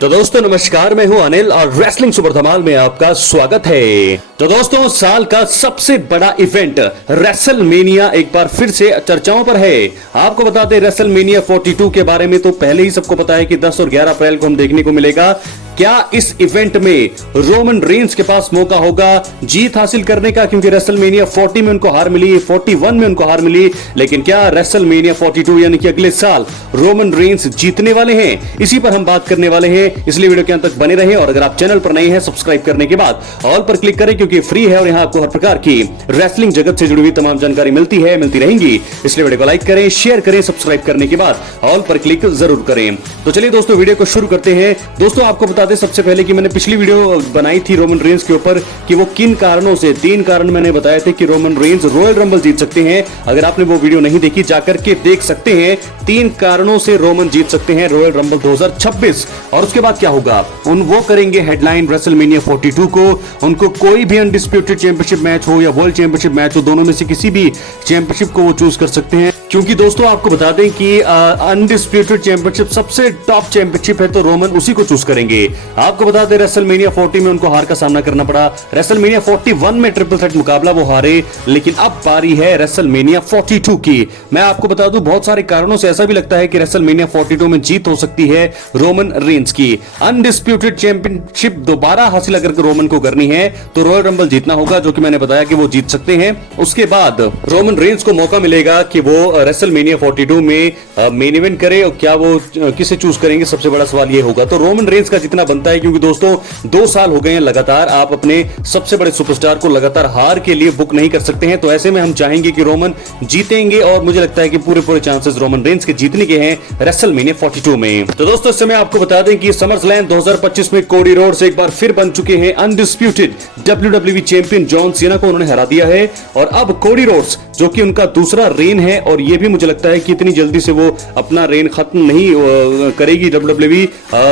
तो दोस्तों नमस्कार, मैं हूं अनिल और रेसलिंग सुपर धमाल में आपका स्वागत है। तो दोस्तों साल का सबसे बड़ा इवेंट रेसलमेनिया एक बार फिर से चर्चाओं पर है। आपको बता दें रेसलमेनिया 42 के बारे में तो पहले ही सबको पता है कि 10 और 11 अप्रैल को हम देखने को मिलेगा। क्या इस इवेंट में रोमन रेंस के पास मौका होगा जीत हासिल करने का, क्योंकि रेसलमेनिया 40 में उनको हार मिली, 41 में उनको हार मिली, लेकिन क्या रेसलमेनिया 42 यानी कि अगले साल रोमन रेंस जीतने वाले हैं? इसी पर हम बात करने वाले हैं, इसलिए वीडियो के अंत तक बने रहें। और अगर आप चैनल पर नए हैं सब्सक्राइब करने के बाद ऑल पर क्लिक करें, क्योंकि फ्री है और यहां आपको हर प्रकार की रेसलिंग जगत से जुड़ी हुई तमाम जानकारी मिलती रहेंगी। इसलिए वीडियो को लाइक करें, शेयर करें, सब्सक्राइब करने के बाद ऑल पर क्लिक जरूर करें। तो चलिए दोस्तों वीडियो को शुरू करते हैं। दोस्तों आपको बता दें सबसे पहले कि मैंने पिछली वीडियो बनाई थी रोमन रेंस के ऊपर कि वो किन कारणों से, 3 कारण मैंने बताए थे कि रोमन रेंस रॉयल रंबल जीत सकते हैं। अगर आपने वो वीडियो नहीं देखी जाकर के देख सकते हैं। 3 कारणों से रोमन जीत सकते हैं रॉयल रंबल 2026। और उसके बाद क्या होगा, वो करेंगे हेडलाइन रेसलमेनिया 42 को। उनको कोई भी अनडिस्प्यूटेड चैंपियनशिप मैच हो या वर्ल्ड चैंपियनशिप मैच हो, दोनों में से किसी भी चैंपियनशिप को वो चूज कर सकते हैं। क्योंकि दोस्तों आपको बता दें कि अनडिस्प्यूटेड चैंपियनशिप सबसे टॉप चैंपियनशिप है, तो रोमन उसी को चूज करेंगे। आपको बता दें रेसलमेनिया 40 में उनको हार का सामना करना पड़ा। रेसलमेनिया 41 में ट्रिपल थ्रेट मुकाबला वो हारे, लेकिन अब पारी है रेसलमेनिया 42 की। मैं आपको बता दूं बहुत सारे कारणों से ऐसा भी लगता है कि रेसलमेनिया 42 में जीत हो सकती है रोमन रेंस की। अनडिस्प्यूटेड चैंपियनशिप दोबारा हासिल अगर रोमन को करनी है तो रॉयल रंबल जीतना होगा, जो कि मैंने बताया कि वो जीत सकते हैं। उसके बाद रोमन रेंस को मौका मिलेगा कि वो रेसलमेनिया 42 में मेन इवेंट करे, और क्या वो किसे चूज करेंगे, सबसे बड़ा सवाल ये होगा। तो रोमन रेंस का जितना बनता है, क्योंकि दोस्तों 2 साल हो गए हैं लगातार आप अपने सबसे बड़े सुपरस्टार को लगातार हार के लिए बुक नहीं कर सकते हैं, तो ऐसे में हम चाहेंगे कि रोमन जीतेंगे, और मुझे लगता है कि पूरे चांसेस रोमन रेंस के जीतने के हैं रेसलमेनिया 42 में। तो दोस्तों इस समय आपको बता दें कि समरस्लैम 2025 में कोडी रोड्स एक बार फिर बन चुके हैं undisputed WWE champion. John Cena को उन्होंने हरा दिया है, और अब कोडी रोड्स जो कि उनका दूसरा रेन है, और ये भी मुझे लगता है कि इतनी जल्दी से वो अपना रेन खत्म नहीं करेगी WWE।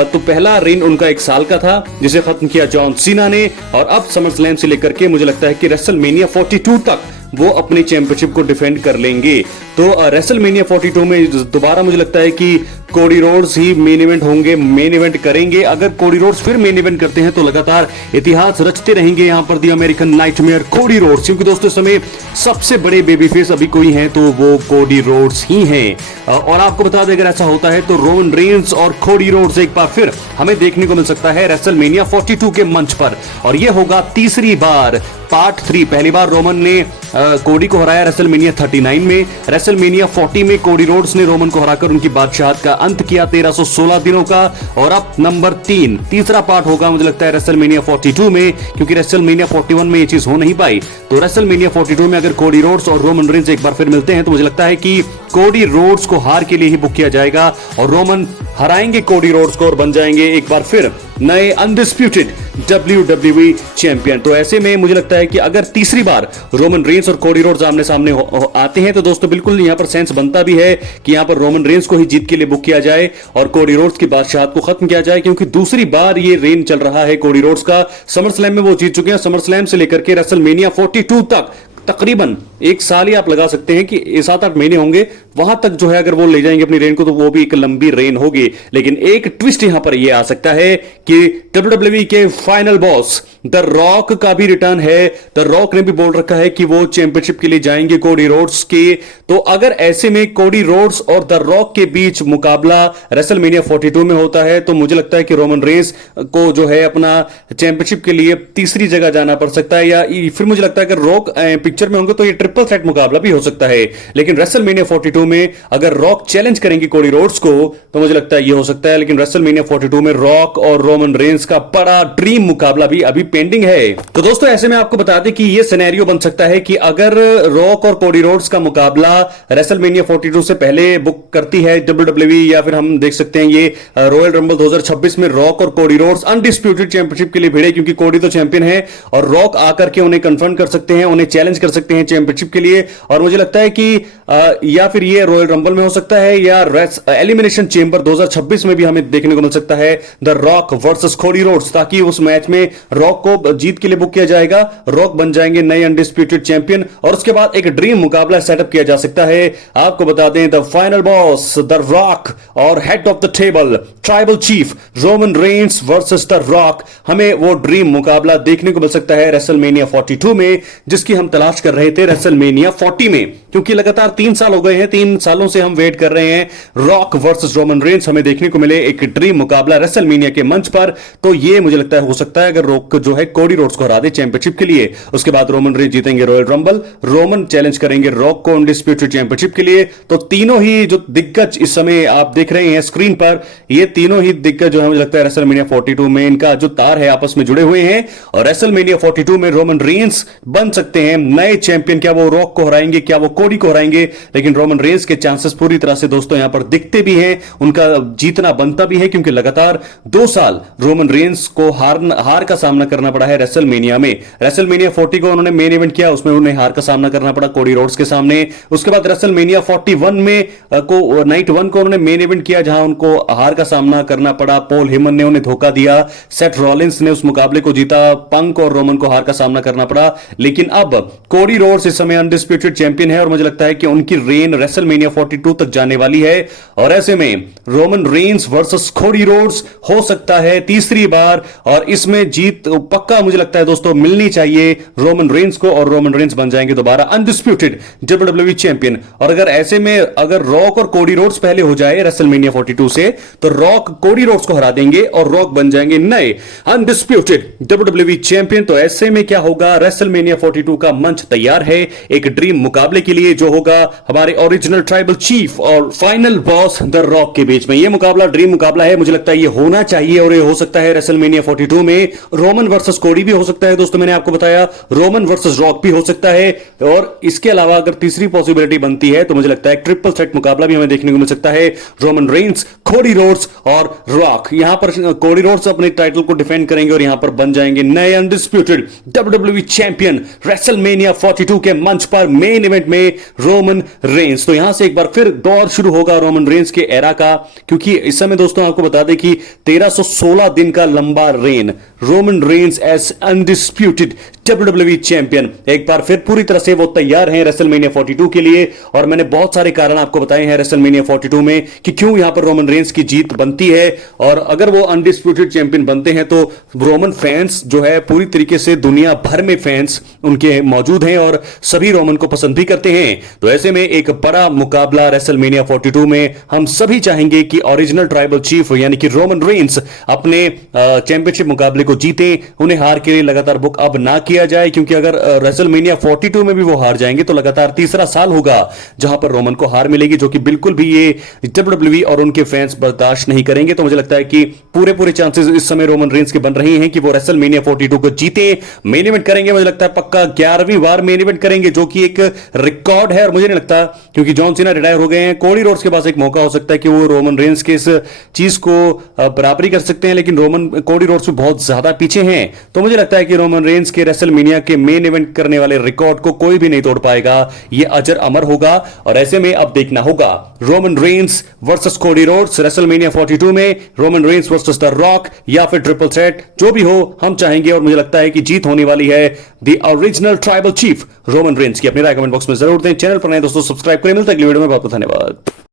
तो पहला रेन उनका 1 साल का था जिसे खत्म किया जॉन सीना ने, और अब समरस्लैम से लेकर के मुझे लगता है कि रेसलमेनिया 42 तक वो अपनी चैंपियनशिप को डिफेंड कर लेंगे। तो रेसलमेनिया 42 में दोबारा मुझे लगता है कि कोडी रोड्स ही मेन इवेंट होंगे, मेन इवेंट करेंगे। अगर कोडी रोड्स फिर मेन इवेंट करते हैं तो लगातार इतिहास रचते रहेंगे यहां पर दी अमेरिकन नाइटमेयर कोडी रोड्स, क्योंकि दोस्तों इस समय सबसे बड़े बेबी फेस अभी कोई हैं तो वो कोडी रोड्स ही हैं। और आपको बता दें अगर ऐसा होता है तो रोमन रेंस और कोडी रोड्स एक बार फिर हमें देखने को मिल सकता है रेसलमेनिया 42 के मंच पर, और यह होगा तीसरी बार। पार्ट 3, पहली बार रोमन ने कोडी को हराया रेसलमेनिया 39 में। रेसलमेनिया 40 में कोडी रोड्स ने रोमन को हराकर उनकी बादशाहत का अंत किया 1316 दिनों का। और अब नंबर 3, तीसरा पार्ट होगा मुझे लगता है रेसलमेनिया 42 में, क्योंकि रेसलमेनिया 41 में ये चीज हो नहीं पाई। तो रेसलमेनिया 42 में अगर कोडी रोड्स और रोमन रेंस एक बार फिर मिलते हैं तो मुझे लगता है कि कोडी रोड्स को हार के लिए ही बुक किया जाएगा, और रोमन हराएंगे कोडी रोड्स को और बन जाएंगे एक बार फिर नए अनडिस्प्यूटेड WWE चैंपियन। तो ऐसे में मुझे लगता है कि अगर तीसरी बार रोमन रेंस और कोडी रोड्स आमने सामने आते हैं तो दोस्तों बिल्कुल यहां पर सेंस बनता भी है कि यहां पर रोमन रेंस को ही जीत के लिए बुक किया जाए और कोडी रोड्स की बादशाहत को खत्म किया जाए, क्योंकि दूसरी बार ये रेन चल रहा है कोडी रोड्स का। समरस्लैम में वो जीत चुके हैं, समरस्लैम से लेकर के रेसलमेनिया 42 तक तकरीबन 1 साल ही आप लगा सकते हैं कि 7-8 महीने होंगे, वहां तक जो है अगर वो ले जाएंगे अपनी रेन को तो वो भी एक लंबी रेन होगी। लेकिन एक ट्विस्ट यहां पर यह आ सकता है कि WWE के फाइनल बॉस द रॉक का भी रिटर्न है। द रॉक ने भी बोल रखा है कि वो चैंपियनशिप के लिए जाएंगे कोडी रोड्स के। तो अगर ऐसे में कोडी रोड्स और द रॉक के बीच मुकाबला रेसलमेनिया 42 में होता है तो मुझे लगता है कि रोमन रेंस को जो है अपना चैंपियनशिप के लिए तीसरी जगह जाना पड़ सकता है, या फिर मुझे लगता है अगर रॉक पिक्चर में होंगे तो ये ट्रिपल थ्रेट मुकाबला भी हो सकता है। लेकिन रेसलमेनिया 42 में अगर रॉक चैलेंज करेंगे कोडी रोड्स को तो मुझे लगता है ये हो सकता है। लेकिन रेसलमेनिया 42 में रॉक और रोमन रेंस का बड़ा ड्रीम मुकाबला भी अभी पेंडिंग है। तो दोस्तों ऐसे में आपको बता दें कि ये सिनेरियो बन सकता है कि अगर रॉक और कोडी रोड्स का मुकाबला रेसलमेनिया 42 से पहले बुक करती है WWE, या फिर हम देख सकते हैं ये रॉयल रंबल 2026 में रॉक और कोडी रोड्स अनडिस्प्यूटेड चैंपियनशिप के लिए भिड़े, क्योंकि कोडी तो चैंपियन है और रॉक आकर के उन्हें कन्फ्रंट कर सकते हैं, उन्हें चैलेंज कर सकते हैं चैंपियनशिप के लिए। और मुझे लगता है कि या फिर ये रॉयल रंबल में हो सकता है या एलिमिनेशन चेंबर 2026 में भी हमें देखने को मिल सकता है the rock versus Cody Rhodes, ताकि उस मैच में रॉक को जीत के लिए बुक किया जाएगा, रॉक बन जाएंगे नए अनडिस्प्यूटेड चैंपियन, और उसके बाद एक ड्रीम मुकाबला सेटअप किया जा सकता है। आपको बता दें the final boss the rock और head of the table tribal chief Roman Reigns versus the rock, हमें वो ड्रीम मुकाबला देखने को मिल सकता है रेसलमेनिया 42 में, जिसकी हम तलाश कर रहे थे रेसलमेनिया 40 में, क्योंकि लगातार 3 साल हो गए हैं, 3 सालों से हम वेट कर रहे हैं रॉक वर्सेस रोमन रेंस हमें देखने को मिले एक ड्रीम मुकाबला रेसलमेनिया के मंच पर। तो ये मुझे लगता है हो सकता है अगर रॉक जो है कोडी रोड्स को हरा दे चैंपियनशिप के लिए, उसके बाद रोमन रेंस जीतेंगे रॉयल रंबल, रोमन चैलेंज करेंगे रॉक को अनडिस्प्यूटेड चैंपियनशिप के लिए। तो तीनों ही जो दिग्गज इस समय आप देख रहे हैं स्क्रीन पर, ये तीनों ही दिग्गज जो है मुझे लगता है रेसलमेनिया 42 में इनका जो तार है आपस में जुड़े हुए हैं, और रेसलमेनिया 42 में रोमन रेंस बन सकते हैं नए चैंपियन। क्या वो रॉक को हराएंगे, क्या वो कोडी को हराएंगे, लेकिन रोमन रेंस के चांसेस पूरी तरह से दोस्तों यहां पर दिखते भी हैं, उनका जीतना बनता भी है, क्योंकि लगातार 2 साल रोमन रेंस को हार का सामना करना पड़ा है रेसलमेनिया में। रेसलमेनिया 40 को उन्होंने मेन इवेंट किया, उसमें उन्हें हार का सामना करना पड़ा कोडी रोड्स के सामने। उसके बाद रेसलमेनिया 41 में को नाइट 1 को उन्होंने मेन इवेंट किया, जहां उनको हार का सामना करना पड़ा, पॉल हेमन ने उन्हें धोखा दिया, सेथ रॉलिंस ने उस मुकाबले को जीता, पंक और रोमन को हार का सामना करना पड़ा। लेकिन अब कोडी रोड्स इस समय अनडिस्प्यूटेड चैंपियन है, और मुझे लगता है कि उनकी रेन रेसलमेनिया 42 तक जाने वाली है, और ऐसे में Roman Reigns versus Cody Rhodes हो सकता है तीसरी बार, और इसमें जीत पक्का मुझे लगता है दोस्तों मिलनी चाहिए रोमन रेंस को, और रोमन रेंस बन जाएंगे दोबारा अनडिस्प्यूटेड डब्ल्यूडब्ल्यूई चैंपियन। और अगर ऐसे में अगर रॉक और कोडी रोड्स पहले हो जाए रेसलमेनिया 42 से, तो रॉक कोडी रोड्स को हरा देंगे और रॉक बन जाएंगे नए अनडिस्प्यूटेड डब्ल्यूडब्ल्यूई चैंपियन। तो ऐसे में क्या होगा, रेसलमेनिया 42 का मंच तैयार है एक ड्रीम मुकाबले के लिए, जो होगा हमारे ओरिजिनल ट्राइबल चीफ और फाइनल बॉस द रॉक के बीच में। यह मुकाबला ड्रीम मुकाबला है, मुझे लगता है ये होना चाहिए, और ये हो सकता है रेसलमेनिया 42 में रोमन वर्सेस कोडी भी हो सकता है दोस्तों, मैंने आपको बताया रोमन वर्सेस रॉक भी हो सकता है, और इसके अलावा अगर तीसरी पॉसिबिलिटी बनती है तो मुझे लगता है ट्रिपल थ्रेट मुकाबला भी हमें देखने को मिल सकता है, रोमन रेंस, कोडी रोड्स और रॉक। यहां पर कोडी रोड्स अपने टाइटल को डिफेंड करेंगे और यहां पर बन जाएंगे नए अनडिस्प्यूटेड डब्ल्यूडब्ल्यूई चैंपियन रेसलमेनिया 42 के मंच पर मेन इवेंट में रोमन रेंस। तो यहां से एक बार फिर दौर शुरू होगा रोमन रेंस के एरा का, क्योंकि इस समय दोस्तों आपको बता दें कि 1316 दिन का लंबा reign Roman Reigns as undisputed WWE champion, एक बार फिर पूरी तरह से वो तैयार हैं रेसलमेनिया 42 के लिए। और मैंने बहुत सारे कारण आपको बताए हैं रेसलमेनिया 42 में कि क्यों यहां पर रोमन रेंस की जीत बनती है, और अगर वो अनडिस्प्यूटेड चैंपियन बनते हैं तो रोमन फैंस जो है पूरी तरीके से दुनिया भर में फैंस उनके मौजूद हैं और सभी रोमन को पसंद भी करते हैं। तो ऐसे में एक बड़ा मुकाबला रेसलमेनिया 42 में हम सभी चाहेंगे कि ओरिजिनल ट्राइबल चीफ यानी कि रोमन रेंस अपने चैंपियनशिप मुकाबले को जीते, उन्हें हार के लिए लगातार बुक अब ना किया जाए, क्योंकि अगर रेसलमेनिया 42 में भी वो हार जाएंगे तो लगातार तीसरा साल होगा जहां पर रोमन को हार मिलेगी, जो कि बिल्कुल भी ये डब्ल्यूडब्ल्यूई और उनके फैंस बर्दाश्त नहीं करेंगे। तो मुझे लगता है कि पूरे चांसेस इस समय रोमन रेंस के बन रहे हैं कि वो रेसलमेनिया 42 को जीते, मेन इवेंट करेंगे। मुझे लगता है पक्का 11वीं बार मेन इवेंट करेंगे, जो कि एक रिकॉर्ड है, और मुझे नहीं लगता क्योंकि जॉन सीना रिटायर हो गए हैं, कोडी रोड्स के पास एक मौका हो सकता है कि वो रोमन रेंस के इस चीज को बराबरी कर सकते हैं, लेकिन रोमन कोडी रोड्स में बहुत ज्यादा पीछे हैं। तो मुझे लगता है कि रोमन रेंस के रेसलमेनिया के मेन इवेंट करने वाले रिकॉर्ड को कोई भी नहीं तोड़ पाएगा, ये अजर अमर होगा। और ऐसे में अब देखना होगा Roman Reigns versus Cody Rhodes WrestleMania 42 में, Roman Reigns versus the rock, या फिर ट्रिपल थ्रेट, जो भी हो हम चाहेंगे, और मुझे लगता है कि जीत होने वाली है the original tribal chief Roman Reigns की। अपनी राय कमेंट बॉक्स में जरूर दें, चैनल पर नए दोस्तों सब्सक्राइब करें। मिलता है अगली वीडियो में, बहुत बहुत धन्यवाद।